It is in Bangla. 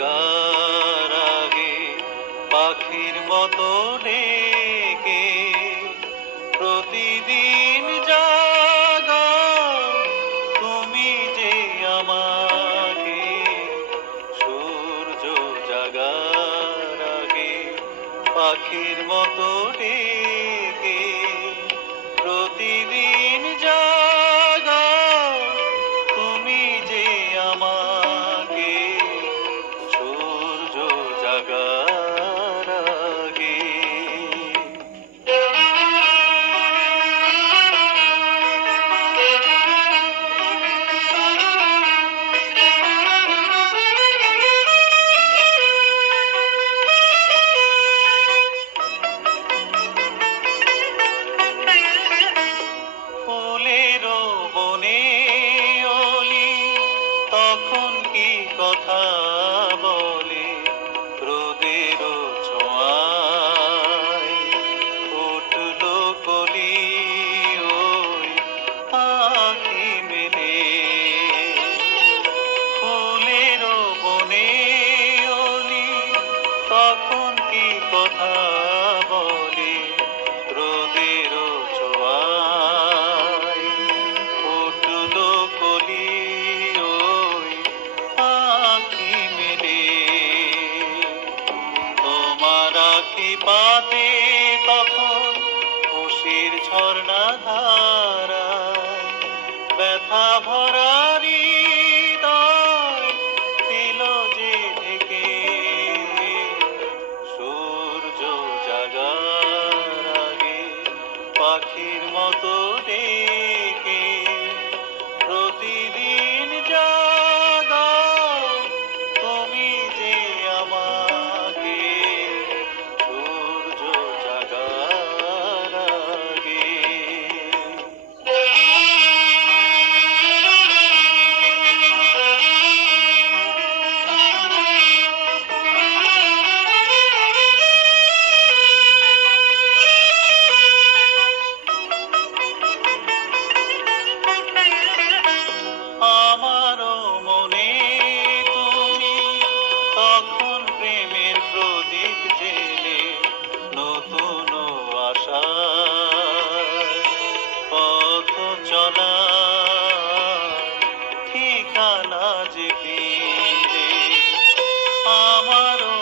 জাগার আগে পাখির মতো ডেকে প্রতিদিন জাগাও তুমি যে আমাকে। সূর্য জাগার আগে পাখির মতো ডেকে প্রতিদিন জাগাও তুমি যে আমাকে। সূর্য জাগার আগে। ফুলেরও বনে অলি তখন কি কথা বলে রোদেরও ছোঁয়ায় উঠলো কলি ওই পাখি মেলে। ফুলেরও বনে অলি তখন কি কথা বলে রোদেরও ছোঁয়ায় উঠলো কলি ওই পাখি মেলে। তোমার আখি পাতে তখন খুশির ঝর্ণা ধারায় ব্যথা ভরা হৃদয় দিল যে ঢেকে। সূর্য জাগার আগে পাখির মতো ডেকে প্রতিদিন জাগাও তুমি যে আমাকে। সূর্য জাগার আগে। আমারও মনে তুমি তখন প্রেমের প্রদীপ জেলে নতুন আশায় পথ চলা ঠিকানা যে দিলে। আমারও